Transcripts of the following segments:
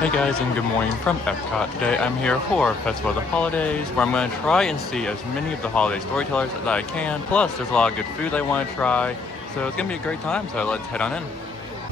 Hey guys, and good morning from EPCOT. Today I'm here for Festival of the Holidays, where I'm going to try and see as many of the holiday storytellers that I can. Plus, there's a lot of good food I want to try, so it's going to be a great time, so let's head on in.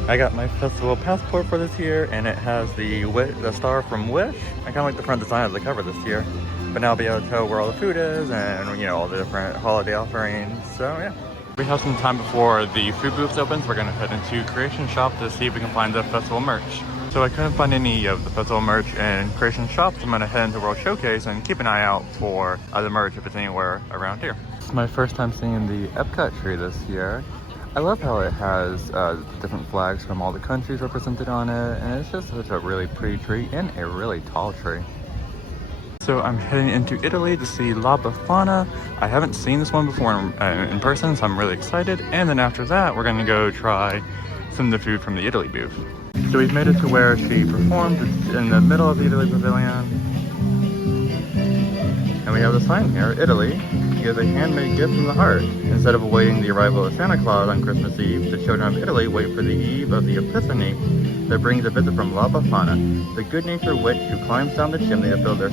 I got my festival passport for this year, and it has the star from Wish. I kind of like the front design of the cover this year, but now I'll be able to tell where all the food is and, all the different holiday offerings, so yeah. We have some time before the food booths opens. We're going to head into Creation Shop to see if we can find the festival merch. So I couldn't find any of the festival merch in Creation Shop, so I'm going to head into World Showcase and keep an eye out for the merch if it's anywhere around here. It's my first time seeing the EPCOT tree this year. I love how it has different flags from all the countries represented on it, and it's just such a really pretty tree and a really tall tree. So I'm heading into Italy to see La Befana. I haven't seen this one before in person, so I'm really excited. And then after that, we're going to go try some of the food from the Italy booth. So we've made it to where she performed. It's in the middle of the Italy Pavilion. And we have the sign here, Italy gives a handmade gift from the heart. Instead of awaiting the arrival of Santa Claus on Christmas Eve, the children of Italy wait for the eve of the Epiphany that brings a visit from La Befana, the good-natured witch who climbs down the chimney to fill their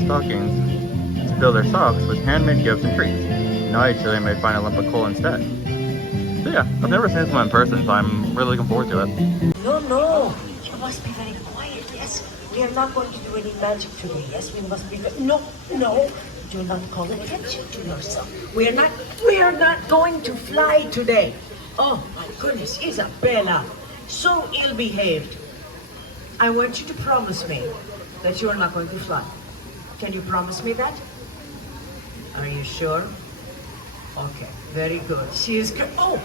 socks with handmade gifts and treats. Now each they may find a lump of coal instead. So yeah, I've never seen this one in person, so I'm really looking forward to it. No, you must be very quiet, yes? We are not going to do any magic today, yes? We must be no, do not call attention to yourself. We are not going to fly today. Oh my goodness, Isabella, so ill-behaved. I want you to promise me that you are not going to fly. Can you promise me that? Are you sure? Okay, very good. She is good. Oh,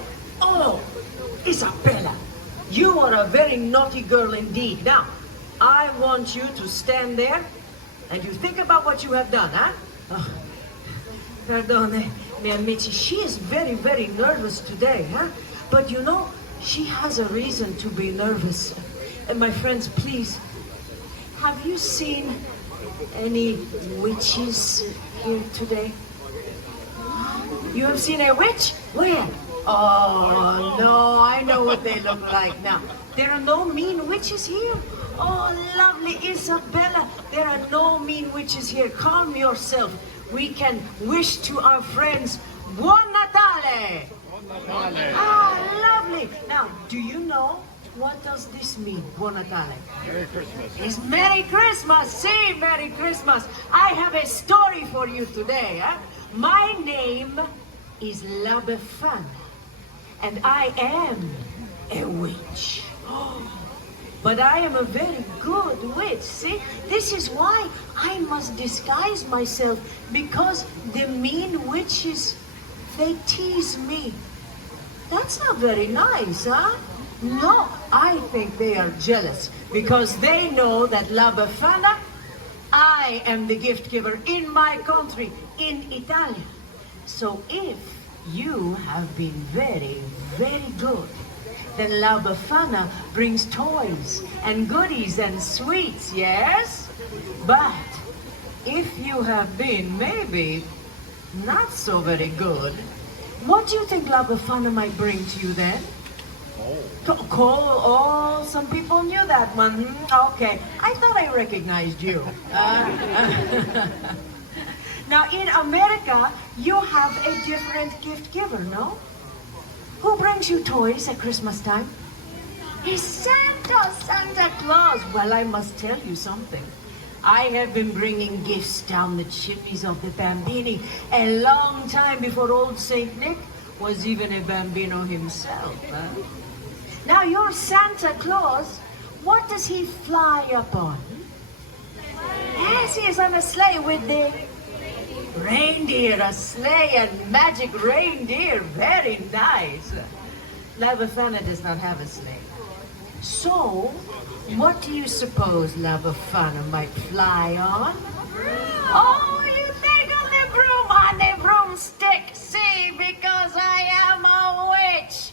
Isabella, you are a very naughty girl indeed. Now, I want you to stand there and you think about what you have done, huh? Oh, perdone, mi amici. She is very, very nervous today, huh? But she has a reason to be nervous. And my friends, please, have you seen any witches here today? You have seen a witch? Where? Oh, no, I know what they look like now. There are no mean witches here. Oh, lovely Isabella, there are no mean witches here. Calm yourself. We can wish to our friends, Buon Natale! Buon Natale! Ah, lovely. Now, do you know what does this mean, Buon Natale? Merry Christmas. It's Merry Christmas. See, Merry Christmas. I have a story for you today. My name is La Befana, and I am a witch. But I am a very good witch, see? This is why I must disguise myself, because the mean witches, they tease me. That's not very nice, huh? No, I think they are jealous, because they know that La Befana, I am the gift giver in my country, in Italy. So if you have been very, very good, then La Befana brings toys and goodies and sweets, yes? But if you have been maybe not so very good, what do you think La Befana might bring to you then? Coal. Oh, some people knew that one. Okay, I thought I recognized you. Now, in America, you have a different gift giver, no? Who brings you toys at Christmas time? It's Santa Claus. Well, I must tell you something. I have been bringing gifts down the chimneys of the Bambini a long time before old Saint Nick was even a Bambino himself. Huh? Now, your Santa Claus, what does he fly up on? Yes, he is on a sleigh with the reindeer, a sleigh and magic reindeer. Very nice. La Befana does not have a sleigh. So, what do you suppose La Befana might fly on? Oh, you think on the broom, on the broomstick. See, because I am a witch.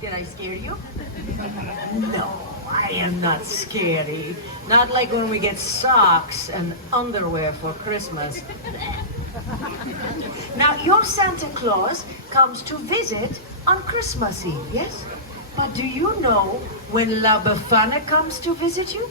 Did I scare you? No, I am not scary. Not like when we get socks and underwear for Christmas. Now, your Santa Claus comes to visit on Christmas Eve, yes? But do you know when La Befana comes to visit you?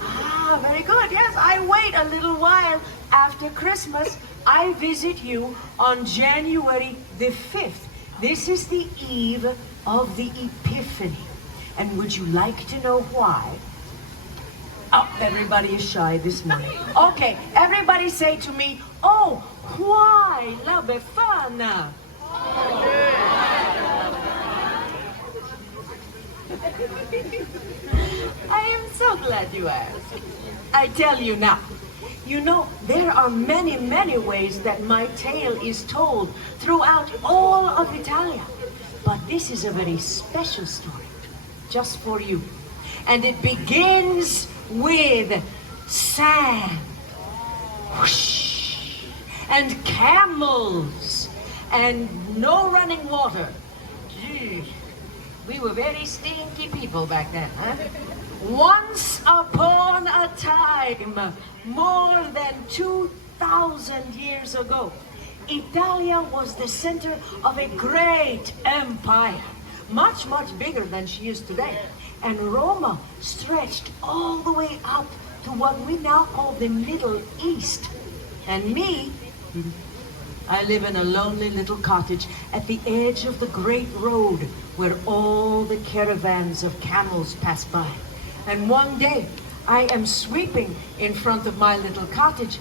Ah, very good. Yes, I wait a little while after Christmas. I visit you on January the 5th. This is the eve of the Epiphany. And would you like to know why? Oh, everybody is shy this morning. Okay, everybody say to me, oh, why La Befana? I am so glad you asked. I tell you now. You know, there are many, many ways that my tale is told throughout all of Italia. But this is a very special story, just for you. And it begins with sand, whoosh, and camels, and no running water. Gee, we were very stinky people back then, huh? Once upon a time, more than 2,000 years ago, Italia was the center of a great empire, much, much bigger than she is today. And Roma stretched all the way up to what we now call the Middle East. And me, I live in a lonely little cottage at the edge of the great road where all the caravans of camels pass by. And one day, I am sweeping in front of my little cottage,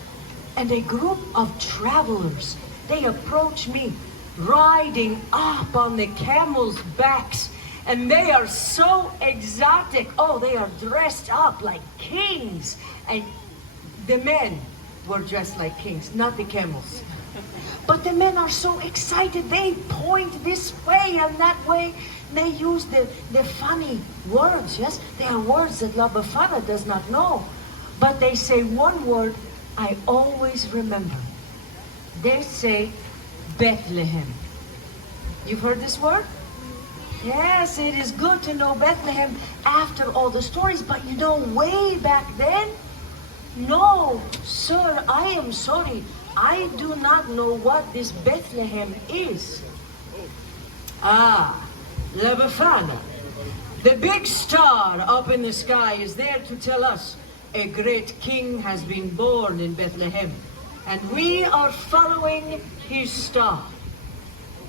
and a group of travelers, they approach me, riding up on the camels' backs, and they are so exotic. Oh, they are dressed up like kings, and the men were dressed like kings, not the camels. But the men are so excited, they point this way and that way. They use the funny words, yes? They are words that La Befana does not know. But they say one word I always remember. They say Bethlehem. You've heard this word? Yes, it is good to know Bethlehem after all the stories, but you know, way back then, no, sir, I am sorry. I do not know what this Bethlehem is. Ah, La Befana. The big star up in the sky is there to tell us a great king has been born in Bethlehem, and we are following his star.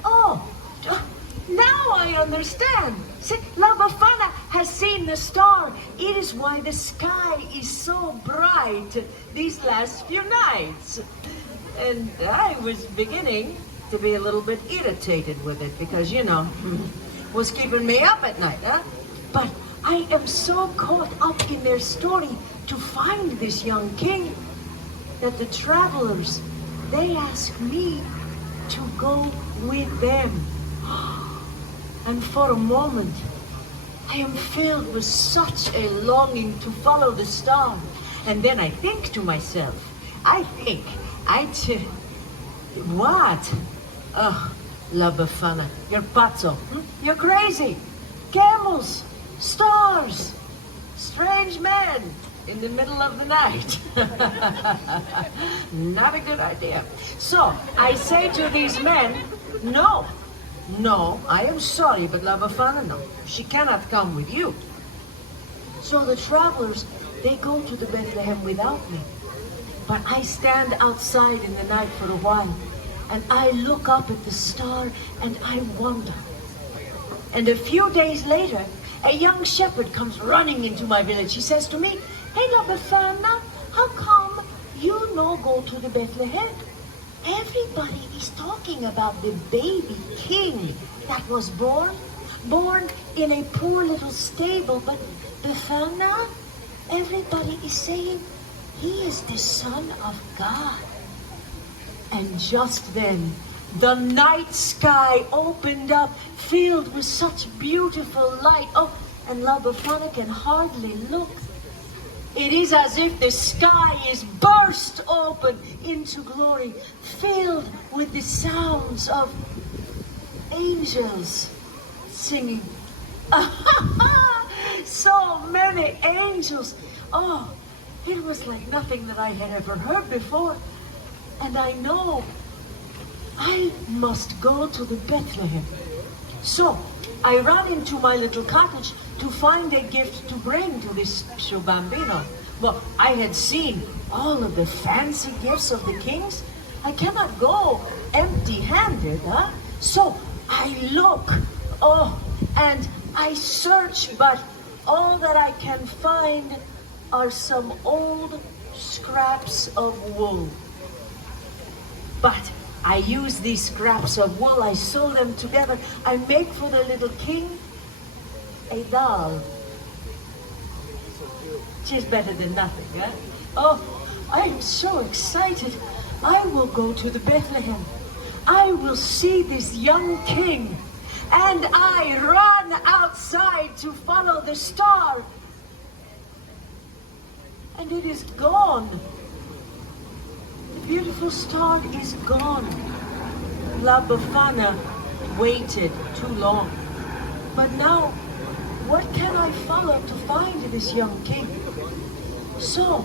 Oh, now I understand. See, La Befana has seen the star. It is why the sky is so bright these last few nights. And I was beginning to be a little bit irritated with it because, you know, was keeping me up at night, huh? But I am so caught up in their story to find this young king that the travelers, they ask me to go with them. And for a moment, I am filled with such a longing to follow the star. And then I think to myself, what? Oh, La Befana, you're pazzo. You're crazy. Camels, stars, strange men in the middle of the night. Not a good idea. So I say to these men, no, I am sorry, but La Befana, no, she cannot come with you. So the travelers, they go to the Bethlehem without me. But I stand outside in the night for a while, and I look up at the star, and I wonder. And a few days later, a young shepherd comes running into my village. He says to me, "Hey, La Befana, how come you no go to the Bethlehem? Everybody is talking about the baby king that was born in a poor little stable, but Befana, everybody is saying he is the Son of God." And just then, the night sky opened up, filled with such beautiful light. Oh, and La Befana can hardly look. It is as if the sky is burst open into glory, filled with the sounds of angels singing. So many angels. Oh, it was like nothing that I had ever heard before. And I know I must go to the Bethlehem. So I ran into my little cottage to find a gift to bring to this bambino. Well, I had seen all of the fancy gifts of the kings. I cannot go empty-handed, huh? So I look, and I search, but all that I can find are some old scraps of wool. But I use these scraps of wool, I sew them together, I make for the little king a doll. She's better than nothing, huh? Oh, I am so excited. I will go to the Bethlehem. I will see this young king. And I run outside to follow the star. And it is gone. The beautiful star is gone. La Befana waited too long. But now, what can I follow to find this young king? So,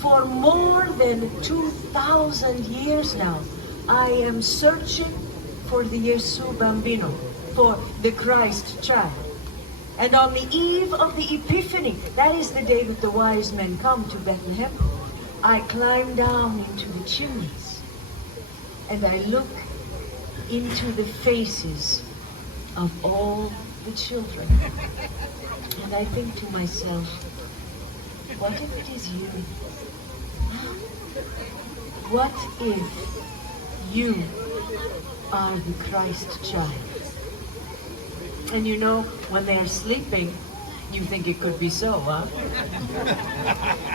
for more than 2,000 years now, I am searching for the Yesu Bambino, for the Christ child. And on the eve of the Epiphany, that is the day that the wise men come to Bethlehem, I climb down into the chimneys and I look into the faces of all the children. And I think to myself, what if it is you? What if you are the Christ child? And you know, when they are sleeping, you think it could be so, huh?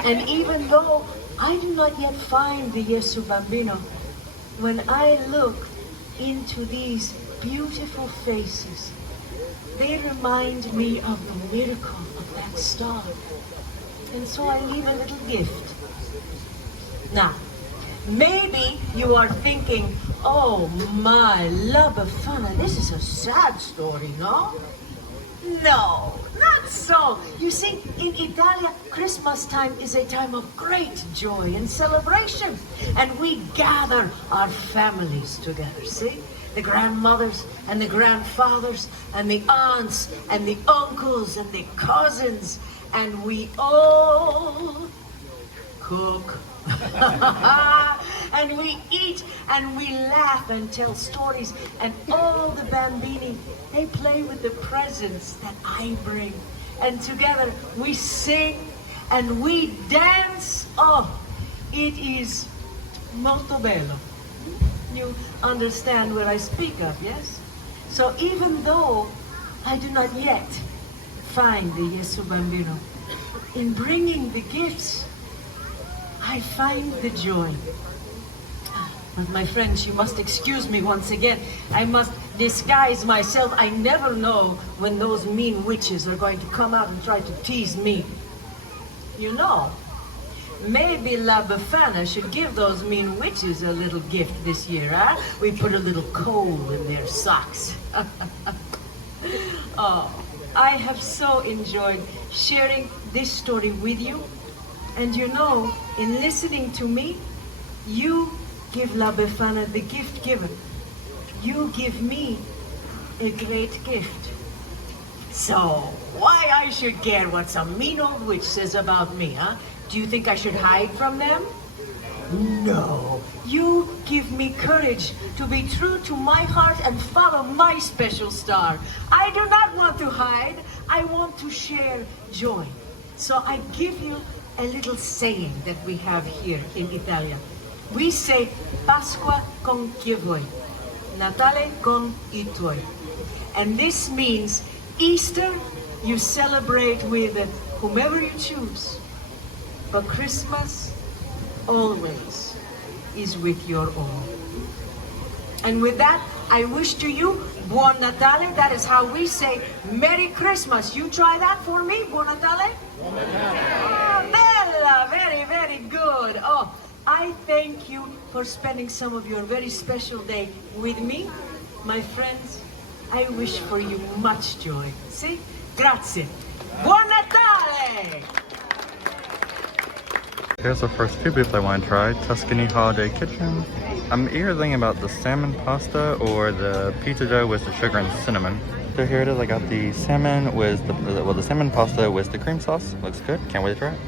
And even though I do not yet find the Yesu Bambino, when I look into these beautiful faces, they remind me of the miracle of that star. And so I leave a little gift. Now, maybe you are thinking, oh my, La Befana, this is a sad story, no? No, not so. You see, in Italia, Christmas time is a time of great joy and celebration. And we gather our families together, see? The grandmothers and the grandfathers and the aunts and the uncles and the cousins. And we all cook. And we eat and we laugh and tell stories, and all the bambini, they play with the presents that I bring, and together we sing and we dance. Oh, it is molto bello. You understand what I speak of, yes? So even though I do not yet find the Yesu Bambino, in bringing the gifts, I find the joy. But my friends, you must excuse me once again. I must disguise myself. I never know when those mean witches are going to come out and try to tease me. You know, maybe La Befana should give those mean witches a little gift this year, huh? We put a little coal in their socks. Oh, I have so enjoyed sharing this story with you. And you know, in listening to me, you give La Befana the gift given. You give me a great gift. So, why I should care what some mean old witch says about me, huh? Do you think I should hide from them? No. You give me courage to be true to my heart and follow my special star. I do not want to hide. I want to share joy. So I give you a little saying that we have here in Italia. We say, Pasqua con chi vuoi, Natale con I tuoi. And this means Easter you celebrate with whomever you choose, but Christmas always is with your own. And with that, I wish to you Buon Natale. That is how we say Merry Christmas. You try that for me, Buon Natale? Buon Natale. Oh, bella, very, very good. Oh, I thank you for spending some of your very special day with me. My friends, I wish for you much joy. See? Grazie. Buon Natale! Here's the first two booths I want to try. Tuscany Holiday Kitchen. I'm either thinking about the salmon pasta or the pizza dough with the sugar and cinnamon. So here it is. I got the salmon with the salmon pasta with the cream sauce. Looks good. Can't wait to try it.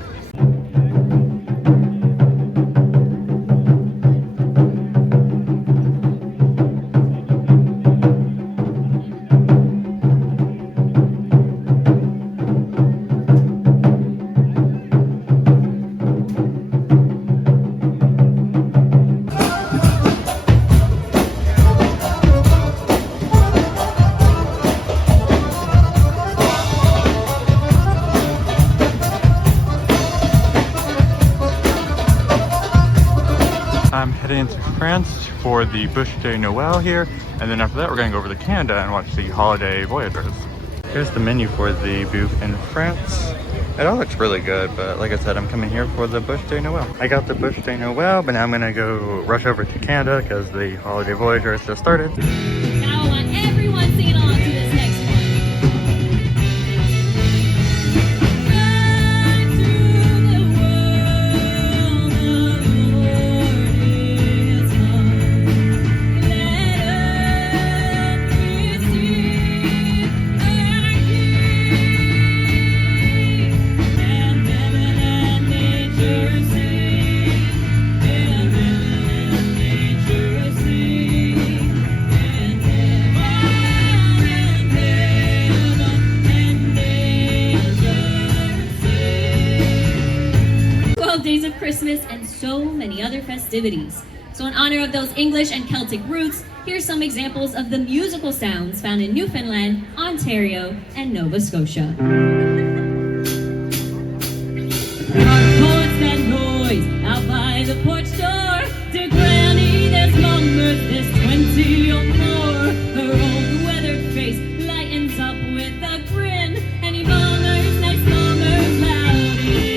I'm heading into France for the Bûche de Noël here, and then after that we're going to go over to Canada and watch the Holiday Voyagers. Here's the menu for the booth in France. It all looks really good, but like I said, I'm coming here for the Bûche de Noël. I got the Bûche de Noël, but now I'm going to go rush over to Canada because the Holiday Voyagers just started. Now I want everyone singing along to this next one. Days of Christmas and so many other festivities. So in honor of those English and Celtic roots, here's some examples of the musical sounds found in Newfoundland, Ontario, and Nova Scotia. Poets that noise out by the porch door. To Granny, there's mummers, there's 20 or more. Her old weathered face lightens up with a grin. Any mummers, nice mummers, howdy.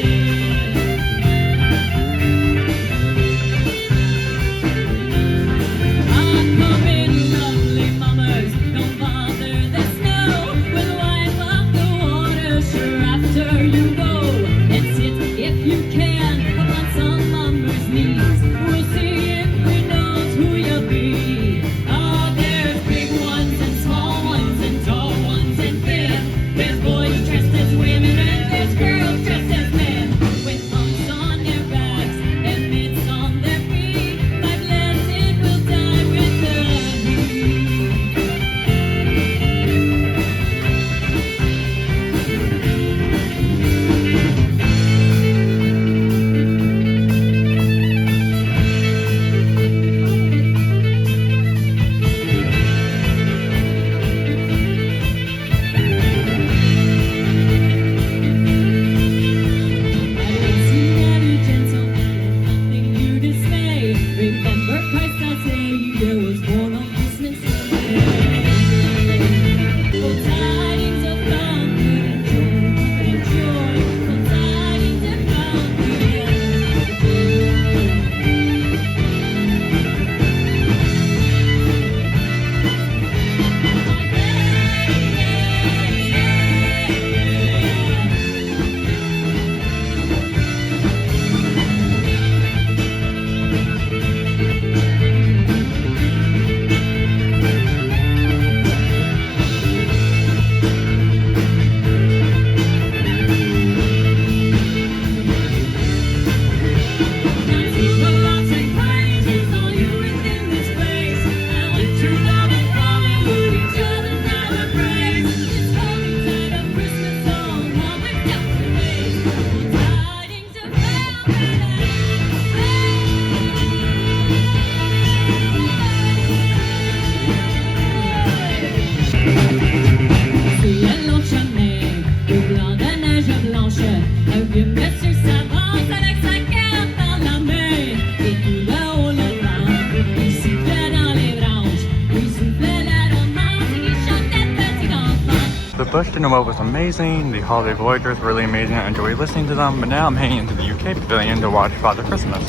The Bûche de Noël was amazing. The Holiday Voyagers were really amazing. I enjoyed listening to them. But now I'm heading into the UK Pavilion to watch Father Christmas.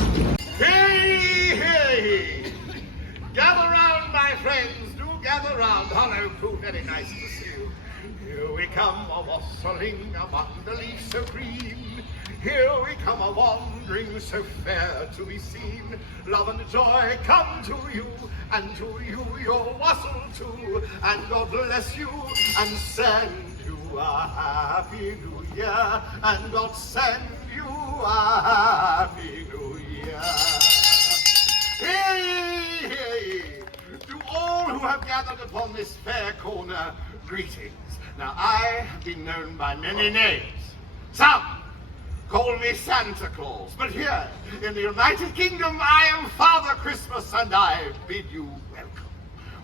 Hey, hey! Gather round, my friends, do gather round. Hollow proof very nice to see you. Here we come a-wassailing among the leaves so green. Here we come a-wandering so fair to be seen. Love and joy come to you, and to you your wassail too. And God bless you and send you a happy new year. And God send you a happy new year. Hey, hey, to all who have gathered upon this fair corner, greetings. Now, I have been known by many names. Some call me Santa Claus, but here in the United Kingdom, I am Father Christmas, and I bid you welcome.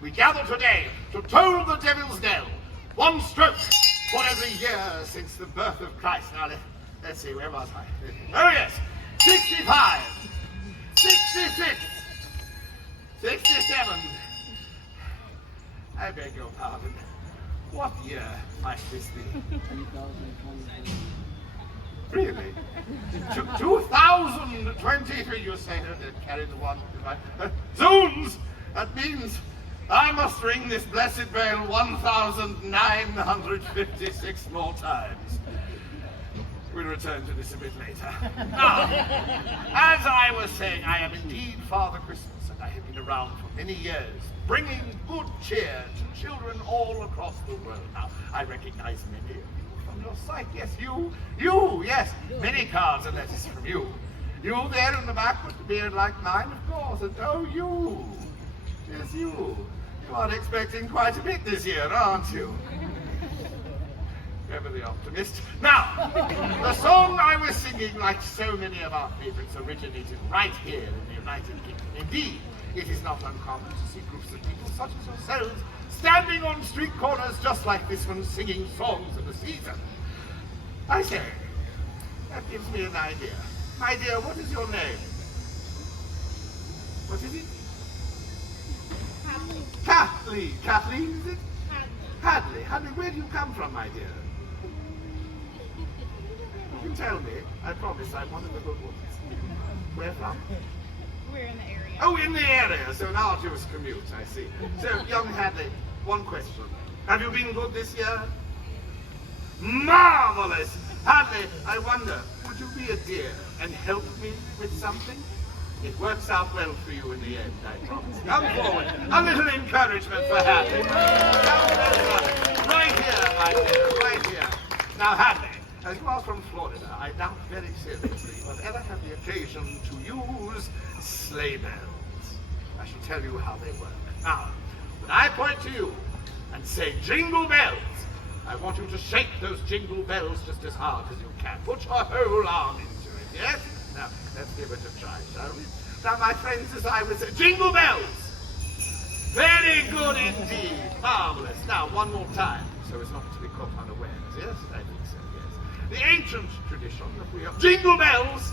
We gather today to toll the devil's knell, one stroke for every year since the birth of Christ. Now, let's see, where was I? Oh, yes, 65, 66, 67. I beg your pardon. What year might this be? Really? 2023, you say, carry the one. Zoons! That means I must ring this blessed bell 1,956 more times. We'll return to this a bit later. Now, as I was saying, I am indeed Father Christmas, and I have been around for many years, bringing good cheer to children all across the world. Now, I recognize many of you from your sight. Yes, you, yes, many cards and letters from you. You there in the back with the beard like mine, of course, and oh, you. Yes, you. You are expecting quite a bit this year, aren't you? Ever the optimist. Now, the song I was singing, like so many of our favorites, originated right here in the United Kingdom. Indeed, it is not uncommon to see groups of people such as yourselves standing on street corners just like this one, singing songs of the season. I say, that gives me an idea. My dear, what is your name? What is it? Kathleen. Kathleen, is it? Hadley. Hadley, where do you come from, my dear? You can tell me. I promise I'm one of the good ones. Where from? We're in the area. Oh, in the area. So an arduous commute, I see. So, young Hadley, one question. Have you been good this year? Marvelous! Hadley, I wonder, would you be a dear and help me with something? It works out well for you in the end, I promise. Come forward. A little encouragement for Hadley. Right here, my dear, right here. Now, Hadley, as you are from Florida, I doubt very seriously you have ever had the occasion to use sleigh bells. I shall tell you how they work. Now, when I point to you and say jingle bells, I want you to shake those jingle bells just as hard as you can. Put your whole arm into it, yes? Now, let's give it a try, shall we? Now, my friends, as I was saying, jingle bells! Very good indeed. Marvelous. Now, one more time, so as not to be caught unawares, yes? I think so, yes. The ancient tradition that we have jingle bells.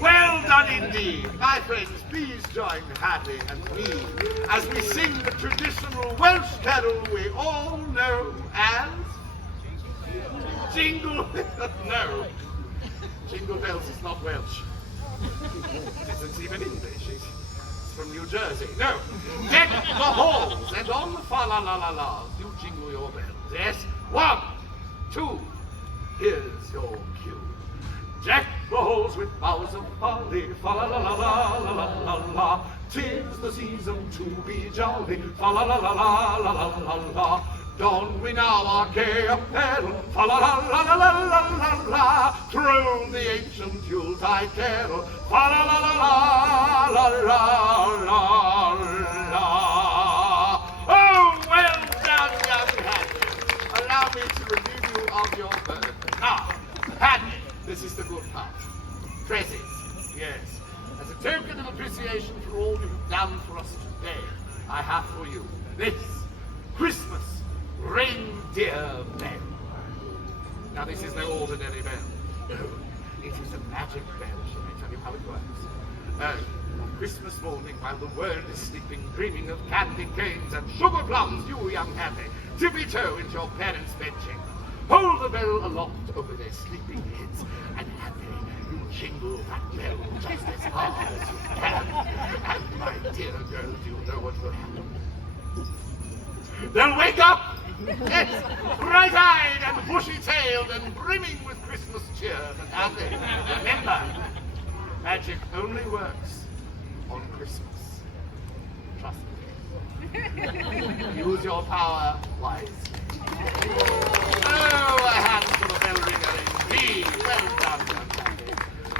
Well done indeed. My friends, please join Hadley and me as we sing the traditional Welsh carol we all know as Jingle... No. Jingle Bells is not Welsh. It isn't even English. It's from New Jersey. No. Deck the halls and on the fa-la-la-la-las you jingle your bells. Yes? 1, 2. Here's your cue. Deck the halls with boughs of holly, fa-la-la-la-la-la-la-la-la. 'Tis the season to be jolly, fa-la-la-la-la-la-la-la. Don we now our gay apparel, fa-la-la-la-la-la-la-la. Throw the ancient Yuletide carol, fa-la-la-la-la-la-la-la. Oh, well done, young Hadley. Allow me to relieve you of your burden. Now, Hadley, this is the good part. Presents, yes. As a token of appreciation for all you've done for us today, I have for you this Christmas reindeer bell. Now, this is no ordinary bell. No, it is a magic bell. Shall I tell you how it works? On Christmas morning, while the world is sleeping, dreaming of candy canes and sugar plums, you, young Hadley, tippy-toe into your parents' bedchamber. Hold the bell aloft over their sleeping heads, and Hadley, you jingle that bell just as hard as you can. And my dear girl, do you know what will happen? They'll wake up Yes, bright-eyed and bushy-tailed and brimming with Christmas cheer. But happy. Remember, magic only works on Christmas. Trust me. Use your power wisely. Oh, a handsome bell ringer indeed. Well done, young lady.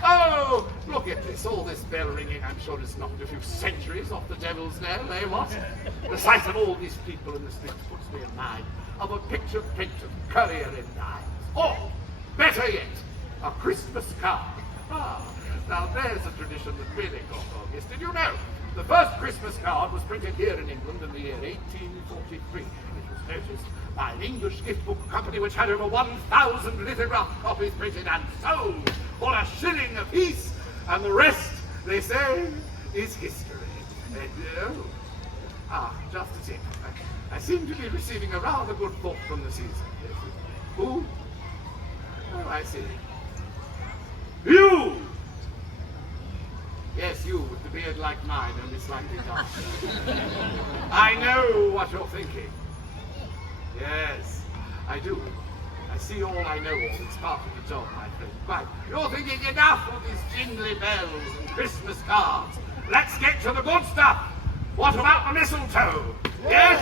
Oh, look at this. All this bell ringing, I'm sure it's knocked a few centuries off the devil's knell, eh, what? The sight of all these people in the streets puts me in mind of a picture print of Courier in Knives. Or, better yet, a Christmas card. Ah, now there's a tradition that really got on. Yes, did you know? The first Christmas card was printed here in England in the year 1843. It was noticed by an English gift book company which had over 1,000 lithograph copies printed and sold for a shilling apiece. And the rest, they say, is history. Just a tip. I seem to be receiving a rather good thought from the season. Who? Oh, I see. You! Yes, you, with the beard like mine, only slightly darker. I know what you're thinking. Yes, I do. I see all I know all. It's part of the job, my friend. Quite. You're thinking enough of these jingly bells and Christmas cards. Let's get to the good stuff. What about the mistletoe? Yes?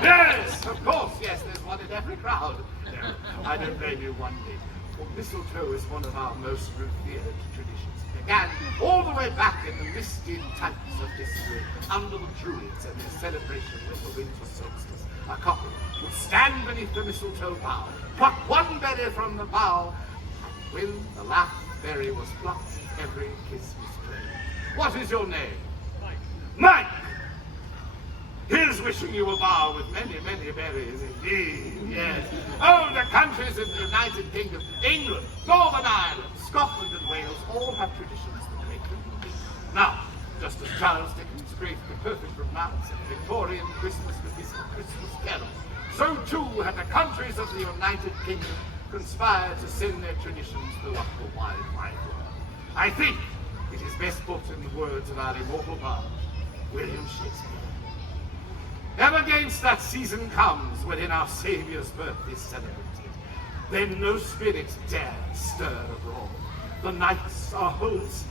Yes, of course, yes, there's one in every crowd. No, I don't blame you one bit. Well, mistletoe is one of our most revered traditions. It began all the way back in the misty times of history, under the Druids and their celebration of the winter solstice. A couple would stand beneath the mistletoe bough, pluck one berry from the bough, and when the last berry was plucked, every kiss was played. What is your name? Mike. Mike! Here's wishing you a bough with many, many berries indeed, yes. Oh, the countries of the United Kingdom, England, Northern Ireland, Scotland and Wales all have traditions that make them unique. Now, just as Charles Dickens created the perfect romance and Victorian Christmas with his Christmas Carol, so too have the countries of the United Kingdom conspired to send their traditions throughout the wide, wide world. I think it is best put in the words of our immortal bard, William Shakespeare. Ever against that season comes wherein our Saviour's birth is celebrated. Then no spirit dare stir abroad. The nights are wholesome.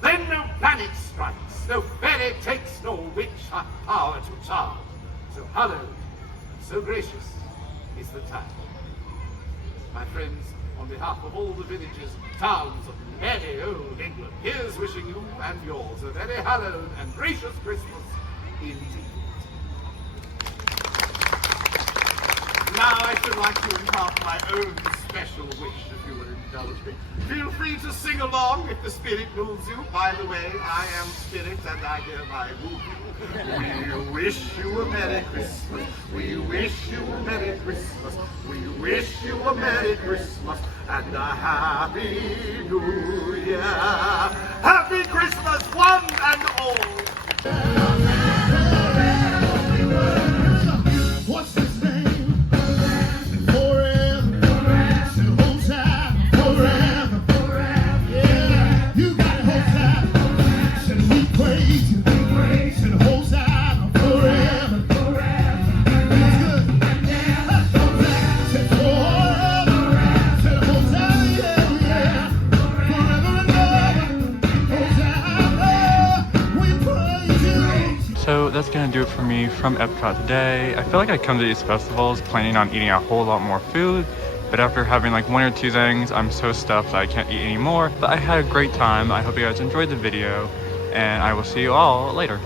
Then no planet strikes, no fairy takes, no witch hath power to charm. So hallowed, so gracious is the time. My friends, on behalf of all the villages and towns of merry old England, here's wishing you and yours a very hallowed and gracious Christmas indeed. Now I should like to impart my own special wish, if you will indulge me. Feel free to sing along if the spirit moves you. By the way, I am spirit and I hereby move you. We wish you a Merry Christmas. We wish you a Merry Christmas. We wish you a Merry Christmas and a Happy New Year. Happy Christmas, one and all. What's his name? So that's gonna do it for me from EPCOT today. I feel like I come to these festivals planning on eating a whole lot more food, but after having like one or two things, I'm so stuffed that I can't eat anymore. But I had a great time. I hope you guys enjoyed the video, and I will see you all later.